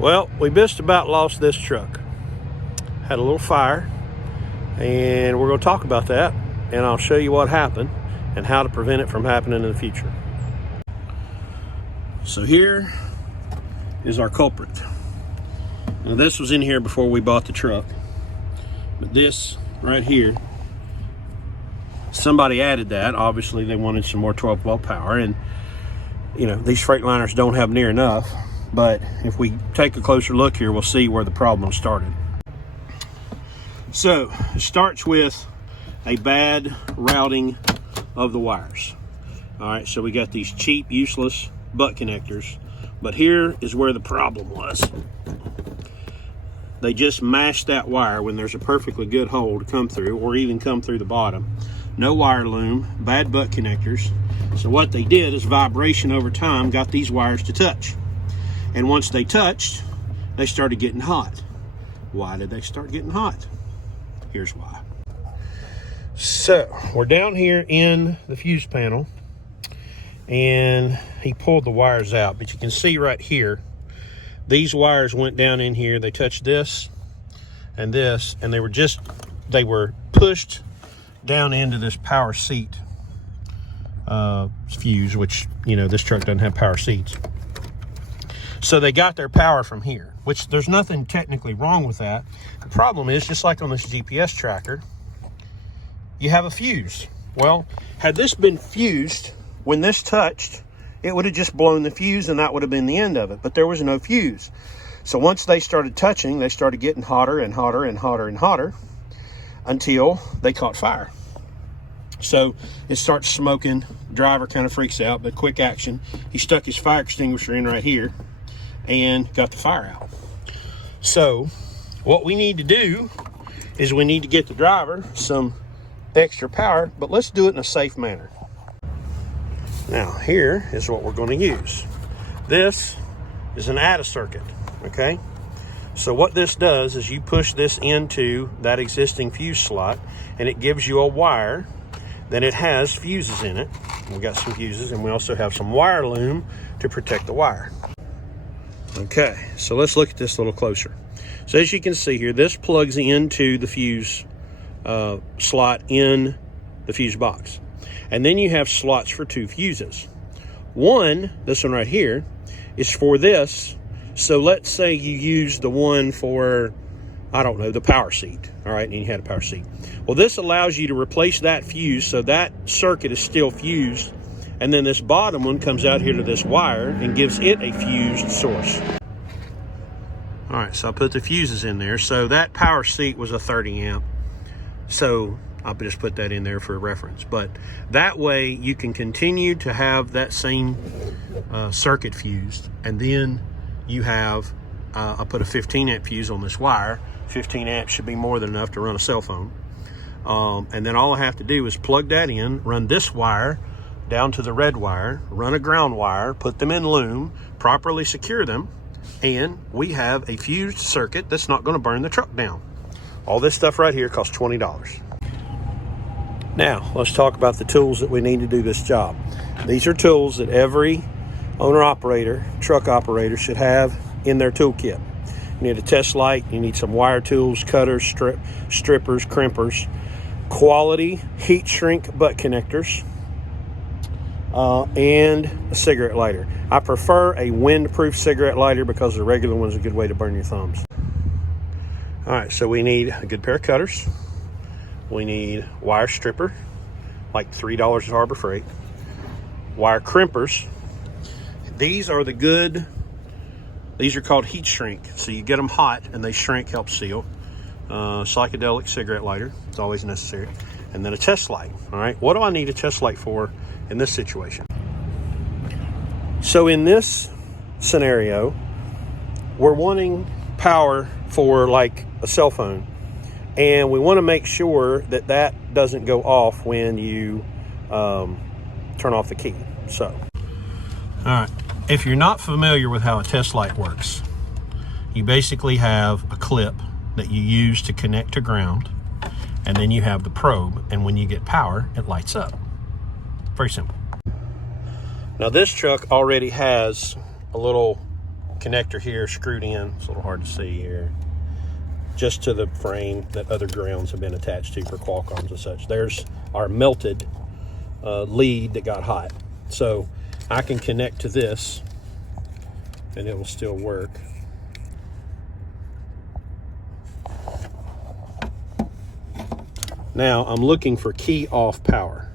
Well, we just about lost this truck. Had a little fire, and we're going to talk about that, and I'll show you what happened and how to prevent it from happening in the future. So here is our culprit. Now this was in here before we bought the truck, but this right here, somebody added that. Obviously they wanted some more 12-volt power, and you know, these Freightliners don't have near enough. But if we take a closer look here, we'll see where the problem started. So it starts with a bad routing of the wires. All right, so we got these cheap, useless butt connectors, but here is where the problem was. They just mashed that wire when there's a perfectly good hole to come through, or even come through the bottom. No wire loom, bad butt connectors. So what they did is vibration over time got these wires to touch. And once they touched, they started getting hot. Why did they start getting hot? Here's why. So we're down here in the fuse panel, and he pulled the wires out, but you can see right here, these wires went down in here. They touched this, and they were pushed down into this power seat fuse, which, you know, this truck doesn't have power seats. So they got their power from here, which there's nothing technically wrong with that. The problem is, just like on this GPS tracker, you have a fuse. Well, had this been fused, when this touched, it would have just blown the fuse and that would have been the end of it, but there was no fuse. So once they started touching, they started getting hotter and hotter and hotter and hotter until they caught fire. So it starts smoking. Driver kind of freaks out, but quick action. He stuck his fire extinguisher in right here and got the fire out. So what we need to do is we need to get the driver some extra power, but let's do it in a safe manner. Now here is what we're going to use. This is an ATA circuit, okay? So what this does is you push this into that existing fuse slot, and it gives you a wire. Then it has fuses in it. We got some fuses, and we also have some wire loom to protect the wire. Okay, so let's look at this a little closer. So as you can see here, this plugs into the fuse slot in the fuse box. And then you have slots for two fuses. One, this one right here, is for this. So let's say you use the one for, I don't know, the power seat. All right, and you had a power seat. Well, this allows you to replace that fuse, so that circuit is still fused. And then this bottom one comes out here to this wire and gives it a fused source. All right, so I put the fuses in there. So that power seat was a 30 amp. So I'll just put that in there for reference. But that way you can continue to have that same circuit fused. And then you have, I put a 15 amp fuse on this wire. 15 amps should be more than enough to run a cell phone. And then all I have to do is plug that in, run this wire down to the red wire, run a ground wire, put them in loom, properly secure them, and we have a fused circuit that's not going to burn the truck down. All this stuff right here costs $20. Now, let's talk about the tools that we need to do this job. These are tools that every owner-operator, truck operator should have in their toolkit. You need a test light, you need some wire tools, cutters, strippers, crimpers, quality heat shrink butt connectors, and a cigarette lighter. I prefer a windproof cigarette lighter because the regular one's a good way to burn your thumbs. All right, so we need a good pair of cutters. We need wire stripper, like $3 at Harbor Freight. Wire crimpers. These are these are called heat shrink. So you get them hot and they shrink, help seal. Psychedelic cigarette lighter, it's always necessary. And then a test light, all right? What do I need a test light for in this situation? So in this scenario, we're wanting power for like a cell phone, and we want to make sure that that doesn't go off when you turn off the key. So, all right, if you're not familiar with how a test light works, you basically have a clip that you use to connect to ground, and then you have the probe, and when you get power, it lights up. Very simple. Now this truck already has a little connector here screwed in. It's a little hard to see here. Just to the frame that other grounds have been attached to for Qualcomms and such. There's our melted lead that got hot. So I can connect to this and it will still work. Now I'm looking for key off power.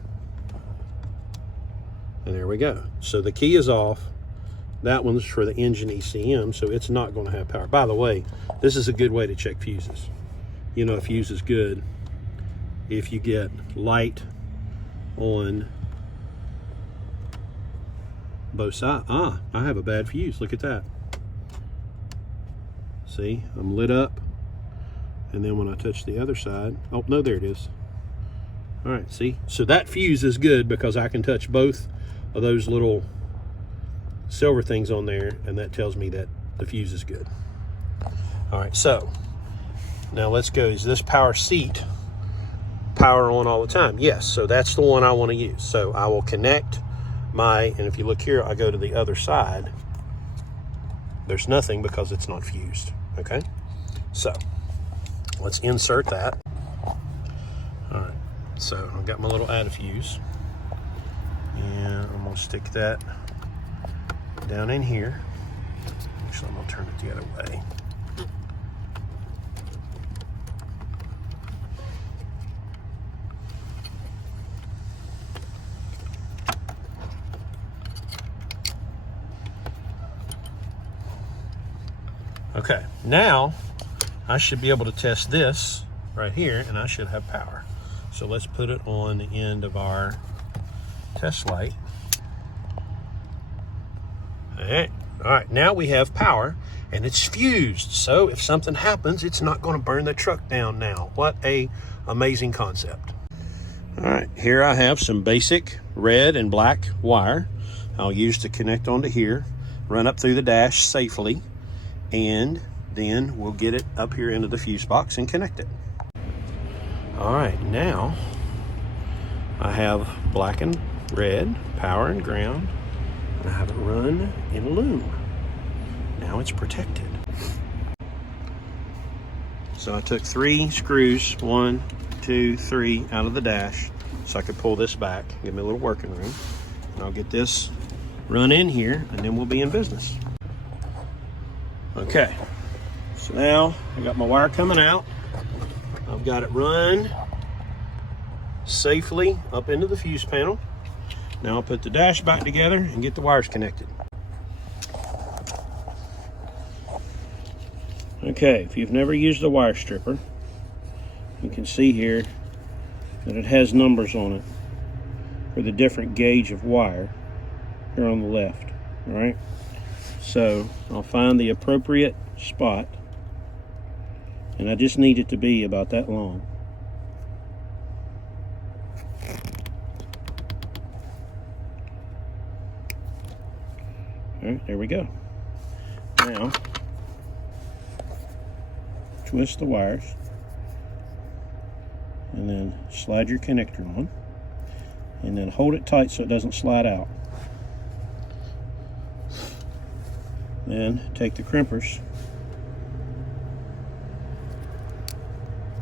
And there we go. So the key is off. That one's for the engine ECM, so it's not going to have power. By the way, this is a good way to check fuses. You know, a fuse is good if you get light on both sides. Ah, I have a bad fuse. Look at that. See, I'm lit up. And then when I touch the other side, oh, no, there it is. All right, see? So that fuse is good because I can touch both of those little silver things on there, and that tells me that the fuse is good. All right, so now let's go. Is this power seat power on all the time? Yes, so that's the one I want to use. So I will connect my, and if you look here, I go to the other side. There's nothing because it's not fused, okay? So let's insert that. All right, so I've got my little add fuse, and I'm gonna stick that down in here. Actually, I'm gonna turn it the other way. Okay, now I should be able to test this right here, and I should have power. So let's put it on the end of our test light. All right, now we have power, and it's fused. So if something happens, it's not going to burn the truck down now. What a amazing concept. All right, here I have some basic red and black wire I'll use to connect onto here, run up through the dash safely, and then we'll get it up here into the fuse box and connect it. All right, now I have black and red, power and ground, and I have it run in loom. Now it's protected. So I took 3 screws, 1, 2, 3, out of the dash, so I could pull this back, give me a little working room. And I'll get this run in here, and then we'll be in business. Okay, so now I got my wire coming out. I've got it run safely up into the fuse panel. Now I'll put the dash back together and get the wires connected. Okay, if you've never used a wire stripper, you can see here that it has numbers on it for the different gauge of wire here on the left, all right? So I'll find the appropriate spot, and I just need it to be about that long. All right, there we go. Now, twist the wires, and then slide your connector on, and then hold it tight so it doesn't slide out. Then take the crimpers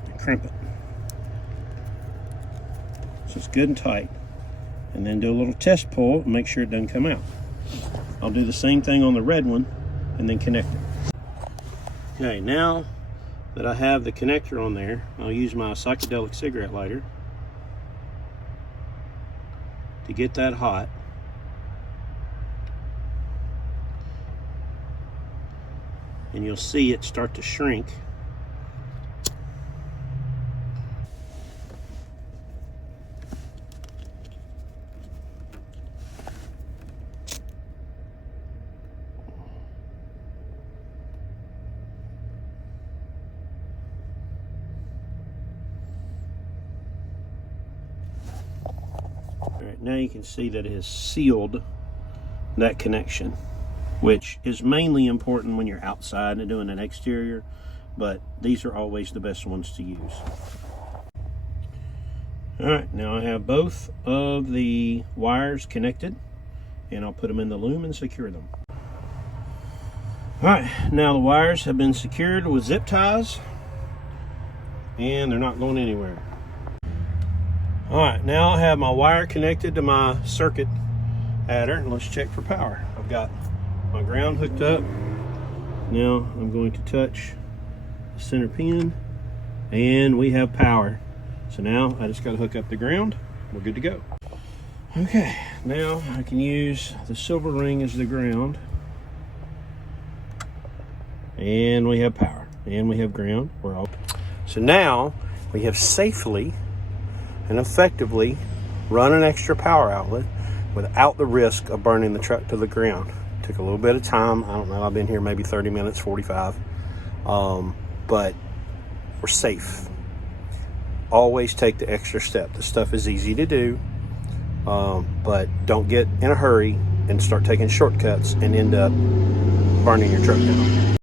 and crimp it so it's good and tight, and then do a little test pull and make sure it doesn't come out. I'll do the same thing on the red one and then connect it. Okay, now that I have the connector on there, I'll use my psychedelic cigarette lighter to get that hot. And you'll see it start to shrink. All right, now you can see that it has sealed that connection, which is mainly important when you're outside and doing an exterior, but these are always the best ones to use. All right, now I have both of the wires connected, and I'll put them in the loom and secure them. All right, now the wires have been secured with zip ties and they're not going anywhere. All right, now I have my wire connected to my circuit adder, and let's check for power. I've got my ground hooked up. Now I'm going to touch the center pin and we have power. So now I just got to hook up the ground. We're good to go. Okay, now I can use the silver ring as the ground. And we have power and we have ground. So now we have safely and effectively run an extra power outlet without the risk of burning the truck to the ground. Took a little bit of time. I don't know, I've been here maybe 30 minutes, 45. But we're safe. Always take the extra step. This stuff is easy to do, but don't get in a hurry and start taking shortcuts and end up burning your truck down.